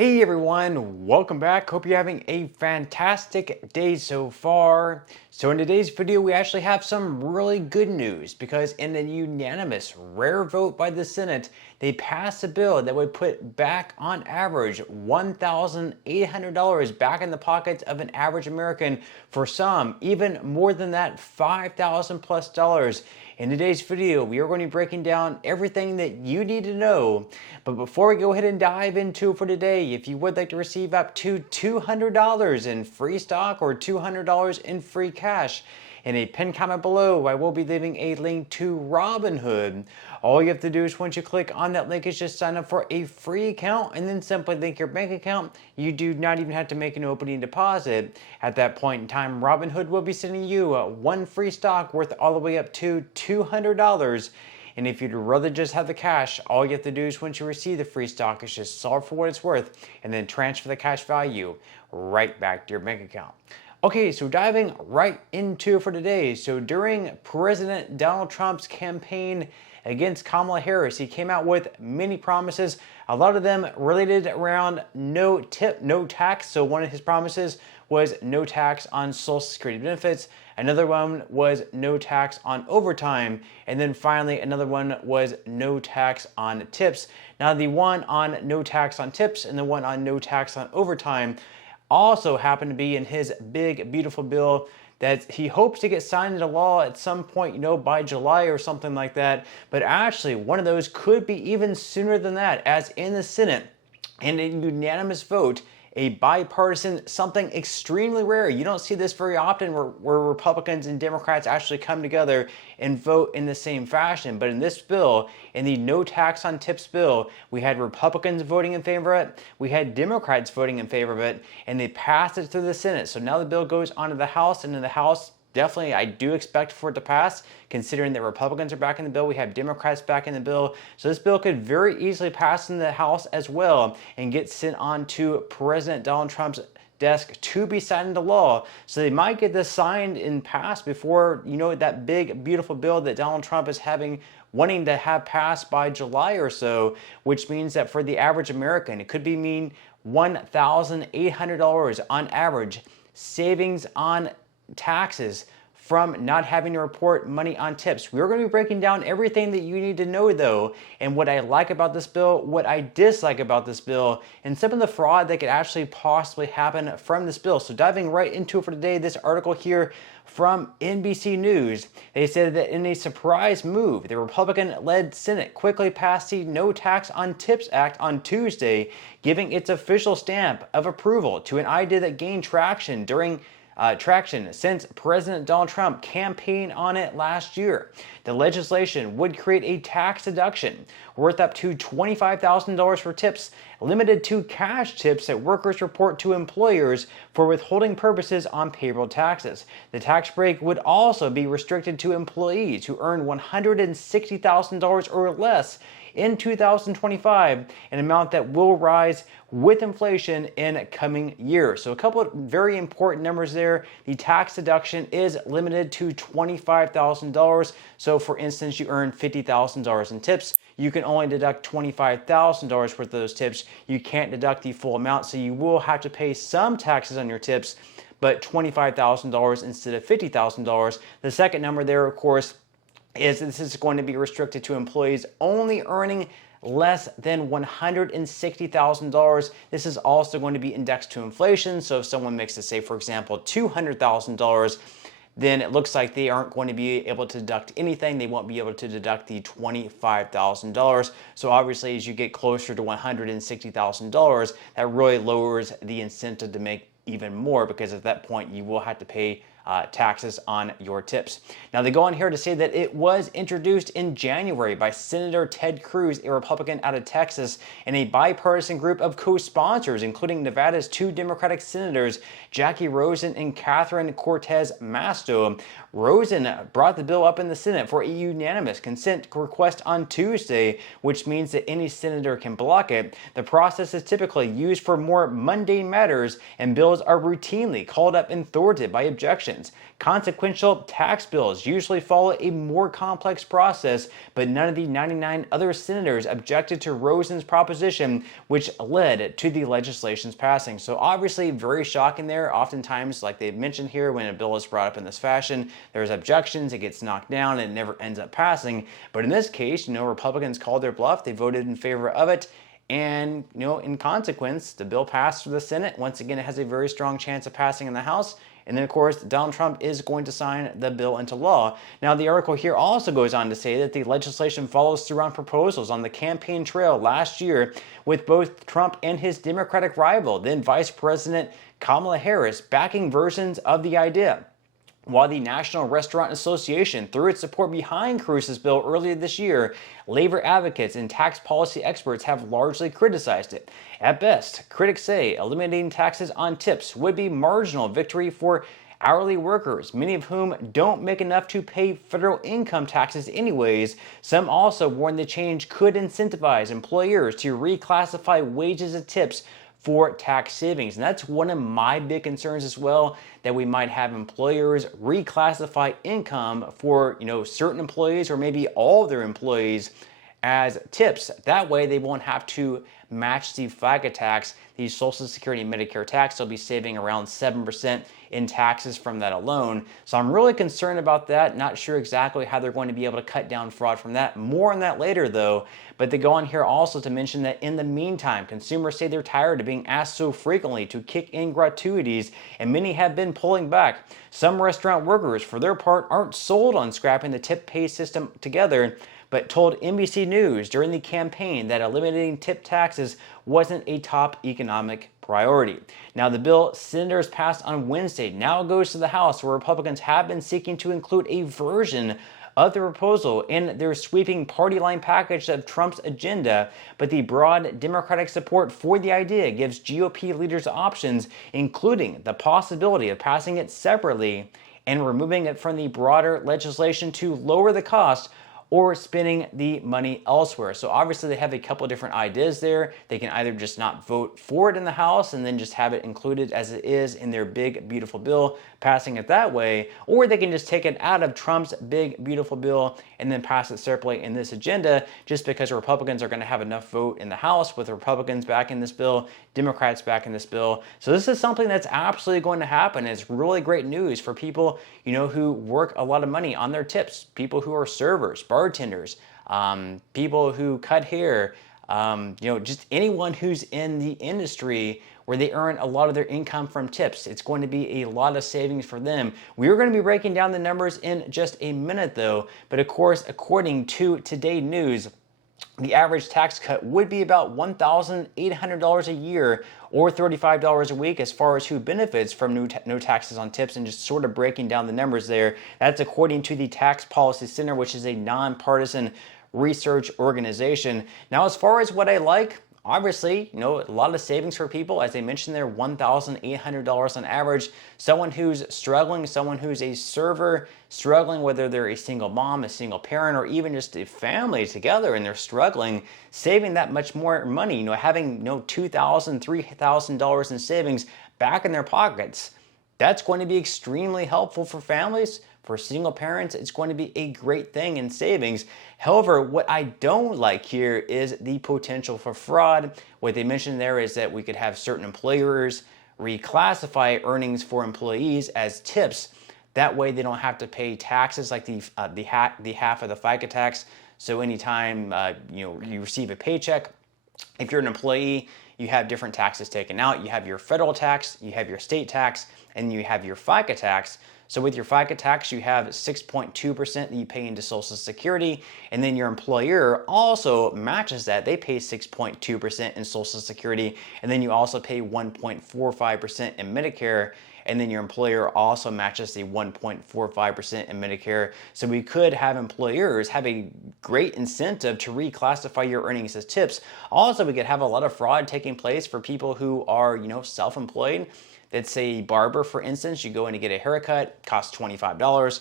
Hey everyone, welcome back. Hope you're having a fantastic day so far. So in today's video, we actually have some really good news because in a unanimous rare vote by the Senate, they passed a bill that would put back on average $1,800 back in the pockets of an average American. For some, even more than that, $5,000 plus. In today's video, we are going to be breaking down everything that you need to know. But before we go ahead and dive into it for today, if you would like to receive up to $200 in free stock or $200 in free cash, in a pinned comment below, I will be leaving a link to Robinhood. All you have to do is once you click on that link is just sign up for a free account and then simply link your bank account. You do not even have to make an opening deposit. At that point in time, Robinhood will be sending you one free stock worth all the way up to $200. And if you'd rather just have the cash, all you have to do is once you receive the free stock is just sell it for what it's worth and then transfer the cash value right back to your bank account. Okay, so diving right into it for today. So during President Donald Trump's campaign against Kamala Harris, he came out with many promises, a lot of them related around no tip, no tax. So one of his promises was no tax on Social Security benefits. Another one was no tax on overtime. And then finally, another one was no tax on tips. Now, the one on no tax on tips and the one on no tax on overtime also happened to be in his big, beautiful bill that he hopes to get signed into law at some point, by July or something like that. But actually, one of those could be even sooner than that, as in the Senate, in a unanimous vote, a bipartisan, something extremely rare. You don't see this very often where Republicans and Democrats actually come together and vote in the same fashion. But in this bill, in the no tax on tips bill, we had Republicans voting in favor of it, we had Democrats voting in favor of it, and they passed it through the Senate. So now the bill goes on to the House, and in the House, definitely, I do expect for it to pass, considering that Republicans are back in the bill. We have Democrats back in the bill. So this bill could very easily pass in the House as well and get sent on to President Donald Trump's desk to be signed into law. So they might get this signed and passed before, that big, beautiful bill that Donald Trump is wanting to have passed by July or so, which means that for the average American, it could mean $1,800 on average savings on taxes from not having to report money on tips. We're going to be breaking down everything that you need to know, though, and what I like about this bill, what I dislike about this bill, and some of the fraud that could actually possibly happen from this bill. So diving right into it for today, this article here from NBC News, they said that in a surprise move, the Republican-led Senate quickly passed the No Tax on Tips Act on Tuesday, giving its official stamp of approval to an idea that gained traction since President Donald Trump campaigned on it last year. The legislation would create a tax deduction worth up to $25,000 for tips, limited to cash tips that workers report to employers for withholding purposes on payroll taxes. The tax break would also be restricted to employees who earn $160,000 or less in 2025, an amount that will rise with inflation in coming years. So a couple of very important numbers there. The tax deduction is limited to $25,000. So for instance, you earn $50,000 in tips, you can only deduct $25,000 worth of those tips. You can't deduct the full amount, so you will have to pay some taxes on your tips, but $25,000 instead of $50,000. The second number there, of course, is this is going to be restricted to employees only earning less than $160,000. This is also going to be indexed to inflation. So if someone makes, let's say, for example, $200,000, then it looks like they aren't going to be able to deduct anything. They won't be able to deduct the $25,000. So obviously, as you get closer to $160,000, that really lowers the incentive to make even more, because at that point you will have to pay taxes on your tips. Now they go on here to say that it was introduced in January by Senator Ted Cruz, a Republican out of Texas, and a bipartisan group of co-sponsors, including Nevada's two Democratic senators, Jackie Rosen and Catherine Cortez Masto. Rosen brought the bill up in the Senate for a unanimous consent request on Tuesday, which means that any senator can block it. The process is typically used for more mundane matters, and bills are routinely called up and thwarted by objections. deductions. Consequential tax bills usually follow a more complex process, but none of the 99 other senators objected to Rosen's proposition, which led to the legislation's passing. So obviously very shocking there. Oftentimes, like they've mentioned here, when a bill is brought up in this fashion, there's objections, it gets knocked down, and it never ends up passing. But in this case, Republicans called their bluff, they voted in favor of it. And, in consequence, the bill passed through the Senate. Once again, it has a very strong chance of passing in the House. And then, of course, Donald Trump is going to sign the bill into law. Now, the article here also goes on to say that the legislation follows through on proposals on the campaign trail last year with both Trump and his Democratic rival, then Vice President Kamala Harris, backing versions of the idea. While the National Restaurant Association threw its support behind Cruz's bill earlier this year, labor advocates and tax policy experts have largely criticized it. At best, critics say eliminating taxes on tips would be a marginal victory for hourly workers, many of whom don't make enough to pay federal income taxes anyways. Some also warn the change could incentivize employers to reclassify wages as tips for tax savings. And that's one of my big concerns as well, that we might have employers reclassify income for, certain employees or maybe all their employees as tips. That way they won't have to match the FICA tax, the Social Security and Medicare tax. They'll be saving around 7% in taxes from that alone. So I'm really concerned about that. Not sure exactly how they're going to be able to cut down fraud from that. More on that later though. But they go on here also to mention that in the meantime, consumers say they're tired of being asked so frequently to kick in gratuities, and many have been pulling back. Some restaurant workers, for their part, aren't sold on scrapping the tip pay system together, but told NBC News during the campaign that eliminating tip taxes wasn't a top economic priority. Now, the bill senators passed on Wednesday now goes to the House, where Republicans have been seeking to include a version of the proposal in their sweeping party line package of Trump's agenda, but the broad Democratic support for the idea gives GOP leaders options, including the possibility of passing it separately and removing it from the broader legislation to lower the cost or spending the money elsewhere. So obviously they have a couple different ideas there. They can either just not vote for it in the House and then just have it included as it is in their big, beautiful bill, passing it that way, or they can just take it out of Trump's big, beautiful bill and then pass it separately in this agenda, just because Republicans are going to have enough vote in the House with Republicans backing this bill, Democrats backing this bill. So this is something that's absolutely going to happen. It's really great news for people, who work a lot of money on their tips, people who are servers, bartenders, people who cut hair, just anyone who's in the industry where they earn a lot of their income from tips. It's going to be a lot of savings for them. We're going to be breaking down the numbers in just a minute though, but of course, according to Today News, the average tax cut would be about $1,800 a year or $35 a week as far as who benefits from no taxes on tips, and just sort of breaking down the numbers there. That's according to the Tax Policy Center, which is a nonpartisan research organization. Now, as far as what I like, obviously, a lot of savings for people. As I mentioned there, $1,800 on average. Someone who's struggling, someone who's a server, struggling, whether they're a single mom, a single parent, or even just a family together and they're struggling, saving that much more money, having $2,000, $3,000 in savings back in their pockets. That's going to be extremely helpful for families. For single parents, it's going to be a great thing in savings. However, what I don't like here is the potential for fraud. What they mentioned there is that we could have certain employers reclassify earnings for employees as tips. That way they don't have to pay taxes like the half of the FICA tax. So anytime you receive a paycheck, if you're an employee, you have different taxes taken out. You have your federal tax, you have your state tax, and you have your FICA tax. So with your FICA tax, you have 6.2% that you pay into Social Security, and then your employer also matches that. They pay 6.2% in Social Security, and then you also pay 1.45% in Medicare, and then your employer also matches the 1.45% in Medicare. So we could have employers have a great incentive to reclassify your earnings as tips. Also, we could have a lot of fraud taking place for people who are, self-employed. Let's say a barber, for instance, you go in to get a haircut, costs $25.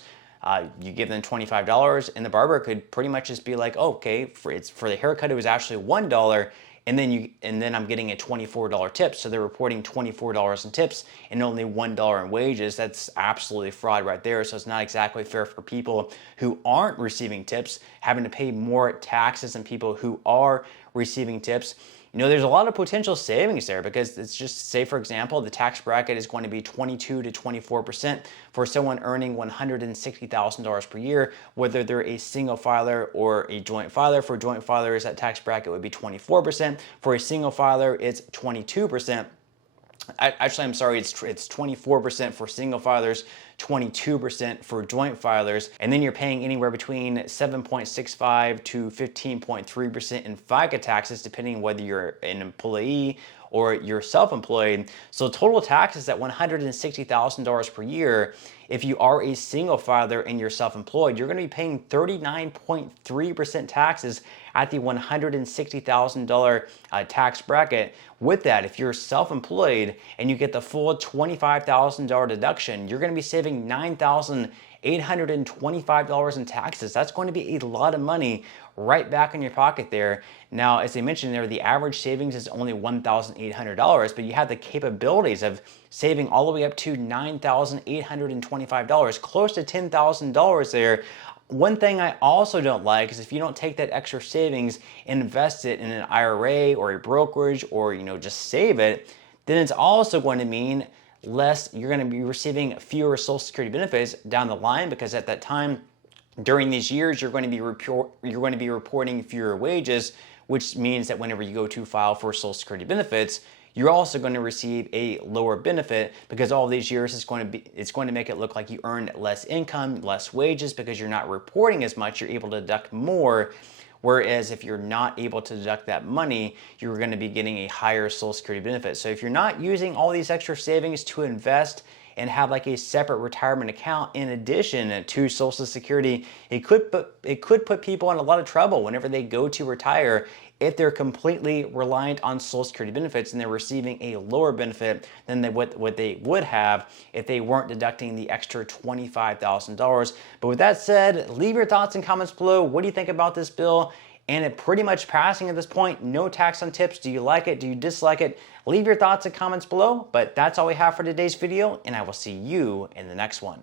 You give them $25, and the barber could pretty much just be like, oh, okay, for the haircut, it was actually $1, and then I'm getting a $24 tip. So they're reporting $24 in tips and only $1 in wages. That's absolutely fraud right there. So it's not exactly fair for people who aren't receiving tips, having to pay more taxes than people who are receiving tips. There's a lot of potential savings there, because it's just, say for example, the tax bracket is going to be 22 to 24% for someone earning $160,000 per year, whether they're a single filer or a joint filer. For joint filers, that tax bracket would be 24%. For a single filer, it's 22%. Actually, I'm sorry, it's 24% for single filers, 22% for joint filers, and then you're paying anywhere between 7.65 to 15.3% in FICA taxes, depending on whether you're an employee or you're self-employed. So total taxes at $160,000 per year. If you are a single filer and you're self-employed, you're going to be paying 39.3% taxes at the $160,000 tax bracket. With that, if you're self-employed and you get the full $25,000 deduction, you're going to be saving $9,825 in taxes. That's going to be a lot of money right back in your pocket there. Now, as I mentioned there, the average savings is only $1,800, but you have the capabilities of saving all the way up to $9,825, close to $10,000 there. One thing I also don't like is if you don't take that extra savings and invest it in an IRA or a brokerage, or just save it, then it's also going to mean you're going to be receiving fewer Social Security benefits down the line, because at that time, during these years, you're going to be reporting fewer wages, which means that whenever you go to file for Social Security benefits, you're also going to receive a lower benefit, because all these years it's going to make it look like you earned less income, less wages, because you're not reporting as much. You're able to deduct more. Whereas if you're not able to deduct that money, you're going to be getting a higher Social Security benefit. So if you're not using all these extra savings to invest and have like a separate retirement account in addition to Social Security, it could put people in a lot of trouble whenever they go to retire, if they're completely reliant on Social Security benefits and they're receiving a lower benefit than what they would have if they weren't deducting the extra $25,000. But with that said, leave your thoughts and comments below. What do you think about this bill? And it pretty much passing at this point. No tax on tips. Do you like it? Do you dislike it? Leave your thoughts and comments below. But that's all we have for today's video, and I will see you in the next one.